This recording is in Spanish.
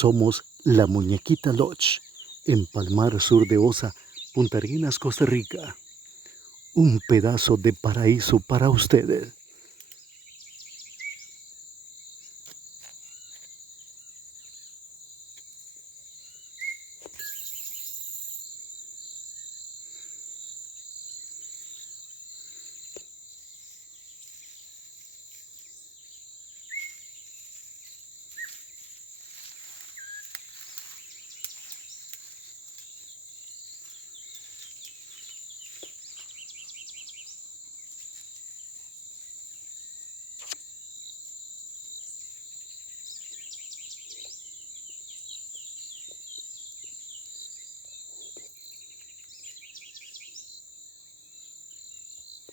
Somos la Muñequita Lodge, en Palmar Sur de Osa, Punta Arenas, Costa Rica. Un pedazo de paraíso para ustedes.